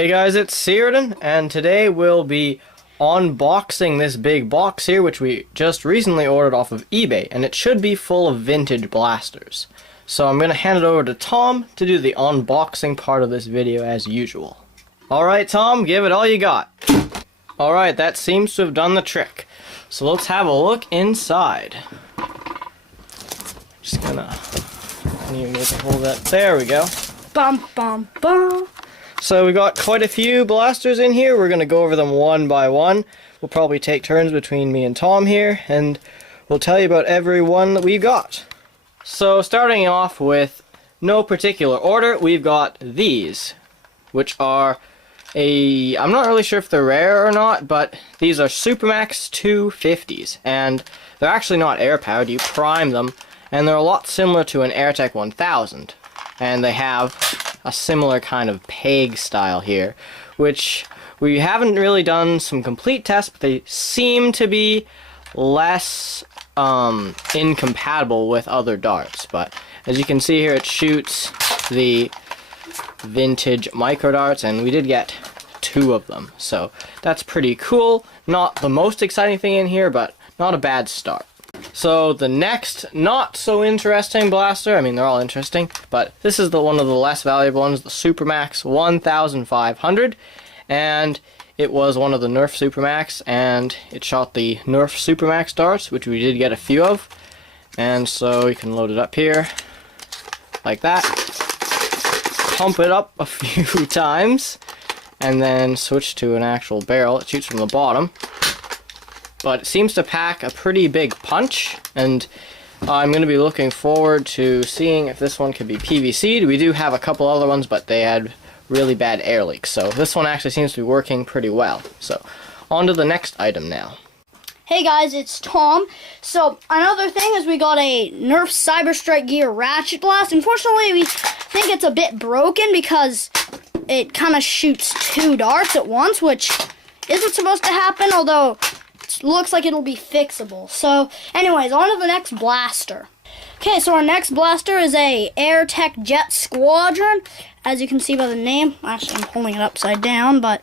Hey guys, it's Searden, and today we'll be unboxing this big box here, which we just recently ordered off of eBay, and it should be full of vintage blasters. So I'm going to hand it over to Tom to do the unboxing part of this video as usual. Alright Tom, give it all you got. Alright, that seems to have done the trick. So let's have a look inside. Just gonna... I need to hold that. There we go. Bum bum bum. So we got quite a few blasters in here. We're going to go over them one by one. We'll probably take turns between me and Tom here, and we'll tell you about every one that we've got. So starting off with no particular order, we've got these, which are I'm not really sure if they're rare or not, but these are Supermax 250s, and they're actually not air powered. You prime them, and they're a lot similar to an AirTech 1000, and they have a similar kind of peg style here, which we haven't really done some complete tests, but they seem to be less incompatible with other darts. But as you can see here, it shoots the vintage micro darts, and we did get 2 of them, so that's pretty cool. Not the most exciting thing in here, but not a bad start. So the next not so interesting blaster, I mean they're all interesting, but this is one of the less valuable ones, the Supermax 1500, and it was one of the Nerf Supermax, and it shot the Nerf Supermax darts, which we did get a few of, and so you can load it up here like that, pump it up a few times, and then switch to an actual barrel. It shoots from the bottom. But it seems to pack a pretty big punch, and I'm going to be looking forward to seeing if this one can be PVC'd. We do have a couple other ones, but they had really bad air leaks, so this one actually seems to be working pretty well. So, on to the next item now. Hey guys, it's Tom. So, another thing is we got a Nerf Cyber Strike Gear Ratchet Blast. Unfortunately, we think it's a bit broken because it kind of shoots 2 darts at once, which isn't supposed to happen, although looks like it'll be fixable. So anyways, on to the next blaster. Okay, so our next blaster is a AirTech Jet Squadron, as you can see by the name. Actually, I'm holding it upside down, but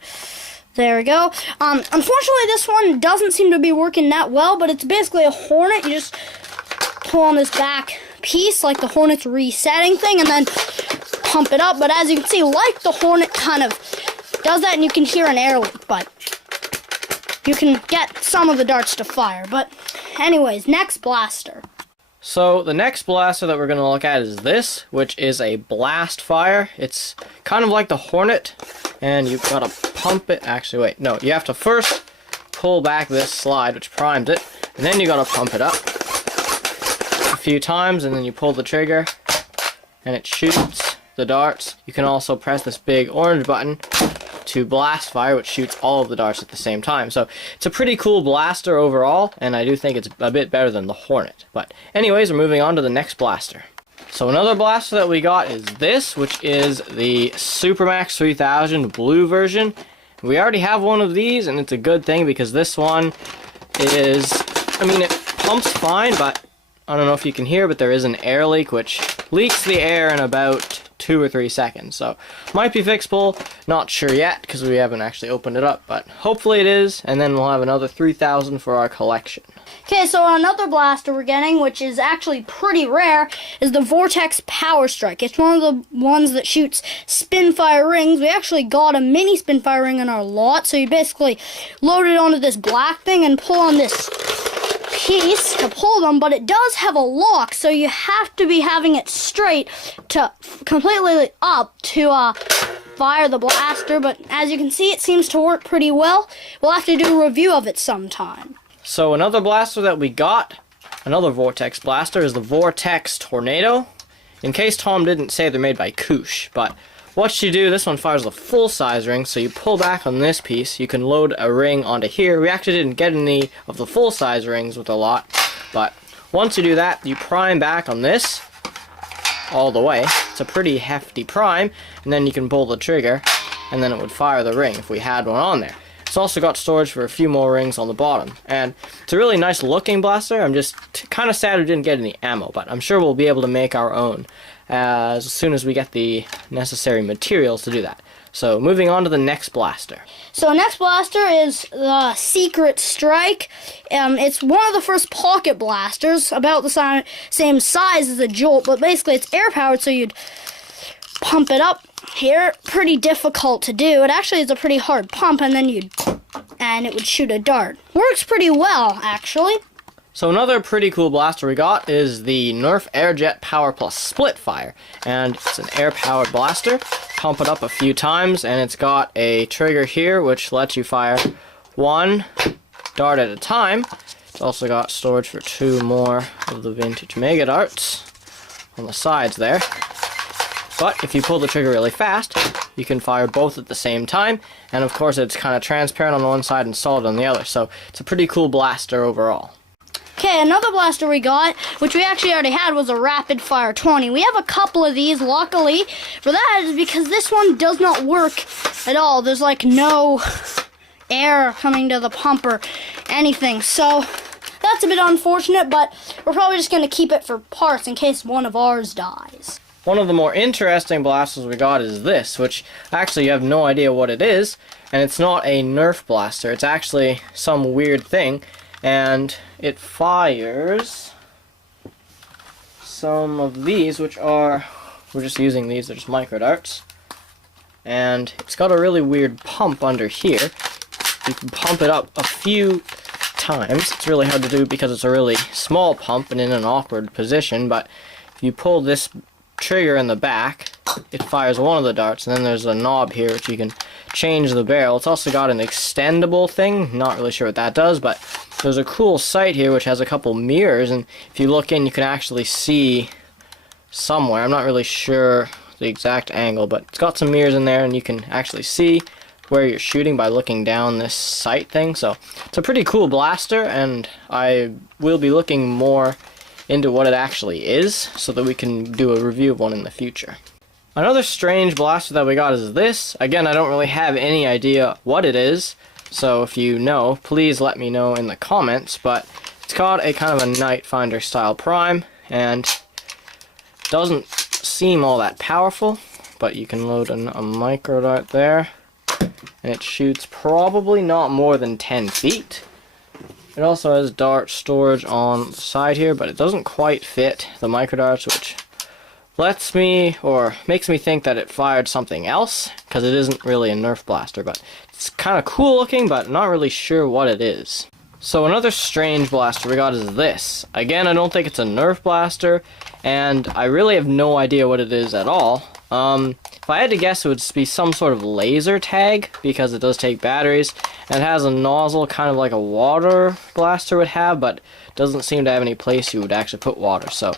there we go. Unfortunately, this one doesn't seem to be working that well, but it's basically a Hornet. You just pull on this back piece, like the Hornet's resetting thing, and then pump it up. But as you can see, like the Hornet kind of does that, and you can hear an air leak, but you can get some of the darts to fire. But anyways, next blaster. So the next blaster that we're going to look at is this, which is a blast fire. It's kind of like the Hornet, and you've got to pump it. Actually, wait, no, you have to first pull back this slide, which primed it, and then you got to pump it up a few times, and then you pull the trigger, and it shoots the darts. You can also press this big orange button to blast fire, which shoots all of the darts at the same time. So it's a pretty cool blaster overall, and I do think it's a bit better than the Hornet. But anyways, we're moving on to the next blaster. So another blaster that we got is this, which is the Supermax 3000 blue version. We already have one of these, and it's a good thing because this one is, I mean, it pumps fine, but I don't know if you can hear, but there is an air leak, which leaks the air in about 2 or 3 seconds. So, might be fixable, not sure yet, because we haven't actually opened it up, but hopefully it is, and then we'll have another 3,000 for our collection. Okay, so another blaster we're getting, which is actually pretty rare, is the Vortex Power Strike. It's one of the ones that shoots spin-fire rings. We actually got a mini spin-fire ring in our lot, so you basically load it onto this black thing and pull on this piece to pull them, but it does have a lock, so you have to be having it straight to completely up to fire the blaster. But as you can see, it seems to work pretty well. We'll have to do a review of it sometime. So another blaster that we got, another Vortex blaster, is the Vortex Tornado. In case Tom didn't say, they're made by Koosh, but what you do, this one fires a full-size ring, so you pull back on this piece, you can load a ring onto here. We actually didn't get any of the full-size rings with a lot, but once you do that, you prime back on this all the way. It's a pretty hefty prime, and then you can pull the trigger, and then it would fire the ring if we had one on there. It's also got storage for a few more rings on the bottom, and it's a really nice looking blaster. I'm just kind of sad we didn't get any ammo, but I'm sure we'll be able to make our own as soon as we get the necessary materials to do that. So moving on to the next blaster. So next blaster is the Secret Strike. It's one of the first pocket blasters, about the same size as the Jolt, but basically it's air powered, so you'd pump it up here. Pretty difficult to do. It actually is a pretty hard pump, and then it would shoot a dart. Works pretty well, actually. So another pretty cool blaster we got is the Nerf Airjet Power Plus Split Fire, and it's an air-powered blaster. Pump it up a few times, and it's got a trigger here which lets you fire one dart at a time. It's also got storage for 2 more of the Vintage Mega Darts on the sides there. But if you pull the trigger really fast, you can fire both at the same time, and of course it's kind of transparent on one side and solid on the other, so it's a pretty cool blaster overall. Okay, another blaster we got, which we actually already had, was a Rapid Fire 20. We have a couple of these, luckily, for that is because this one does not work at all. There's like no air coming to the pump or anything, so that's a bit unfortunate, but we're probably just going to keep it for parts in case one of ours dies. One of the more interesting blasters we got is this, which actually you have no idea what it is, and it's not a Nerf blaster, it's actually some weird thing, and it fires some of these, which are, we're just using these, they're just micro darts, and it's got a really weird pump under here. You can pump it up a few times. It's really hard to do because it's a really small pump and in an awkward position, but if you pull this trigger in the back, it fires one of the darts, and then there's a knob here which you can change the barrel. It's also got an extendable thing, not really sure what that does, but there's a cool sight here which has a couple mirrors, and if you look in you can actually see somewhere. I'm not really sure the exact angle, but it's got some mirrors in there and you can actually see where you're shooting by looking down this sight thing. So it's a pretty cool blaster, and I will be looking more into what it actually is so that we can do a review of one in the future. Another strange blaster that we got is this. Again, I don't really have any idea what it is, so if you know, please let me know in the comments, but it's got a kind of a Night Finder style prime, and doesn't seem all that powerful, but you can load a micro dart there, and it shoots probably not more than 10 feet. It also has dart storage on the side here, but it doesn't quite fit the micro darts, which lets me, or makes me think that it fired something else, because it isn't really a Nerf blaster, but it's kind of cool looking, but not really sure what it is. So another strange blaster we got is this. Again, I don't think it's a Nerf blaster, and I really have no idea what it is at all. If I had to guess, it would be some sort of laser tag, because it does take batteries, and it has a nozzle kind of like a water blaster would have, but doesn't seem to have any place you would actually put water, so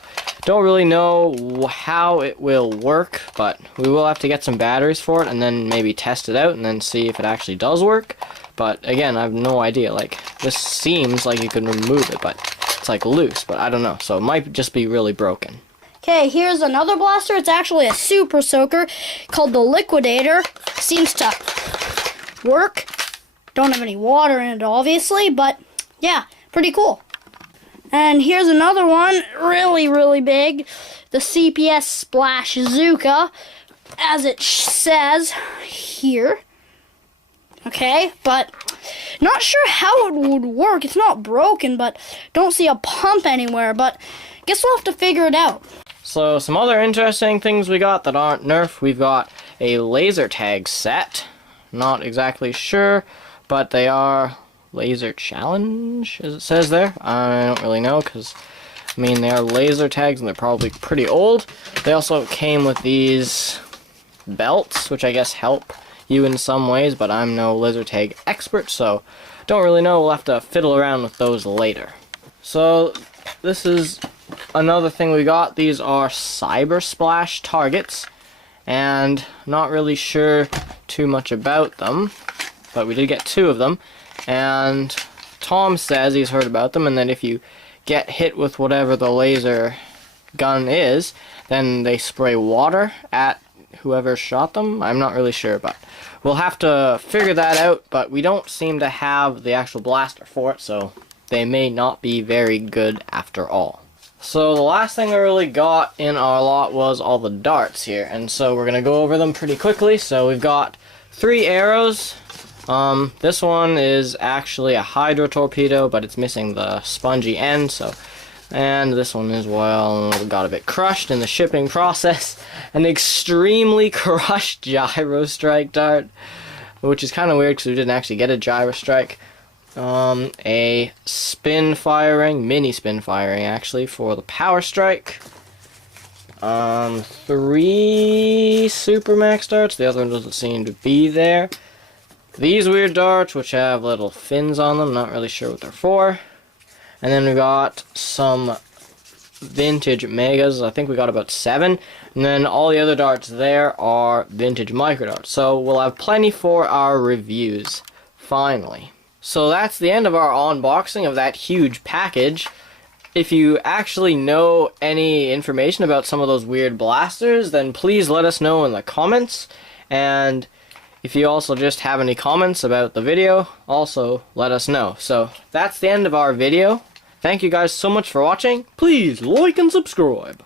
don't really know how it will work, but we will have to get some batteries for it and then maybe test it out and then see if it actually does work. But again, I have no idea. Like, this seems like you can remove it, but it's like loose, but I don't know, so it might just be really broken. Okay, here's another blaster. It's actually a super soaker called the Liquidator. Seems to work. Don't have any water in it, obviously, but yeah, pretty cool. And here's another one, really, really big. The CPS Splash Zuka, as it says here. Okay, but not sure how it would work. It's not broken, but don't see a pump anywhere, but guess we'll have to figure it out. So some other interesting things we got that aren't Nerf. We've got a laser tag set. Not exactly sure, but they are laser challenge, as it says there. I don't really know, because I mean, they are laser tags and they're probably pretty old. They also came with these belts, which I guess help you in some ways, but I'm no laser tag expert, so don't really know. We'll have to fiddle around with those later. So this is another thing we got. These are Cyber Splash targets, and not really sure too much about them, but we did get 2 of them. And Tom says he's heard about them, and that if you get hit with whatever the laser gun is, then they spray water at whoever shot them. I'm not really sure, but we'll have to figure that out, but we don't seem to have the actual blaster for it, so they may not be very good after all. So the last thing I really got in our lot was all the darts here, and so we're going to go over them pretty quickly. So we've got 3 arrows. This one is actually a hydro torpedo, but it's missing the spongy end, so. And this one as well got a bit crushed in the shipping process. An extremely crushed gyro strike dart, which is kind of weird because we didn't actually get a gyro strike. A spin firing, mini spin firing actually, for the power strike. 3 super max darts, the other one doesn't seem to be there. These weird darts, which have little fins on them, not really sure what they're for. And then we got some vintage megas. I think we got about 7. And then all the other darts there are vintage micro darts. So we'll have plenty for our reviews, finally. So that's the end of our unboxing of that huge package. If you actually know any information about some of those weird blasters, then please let us know in the comments. And if you also just have any comments about the video, also let us know. So that's the end of our video. Thank you guys so much for watching. Please like and subscribe.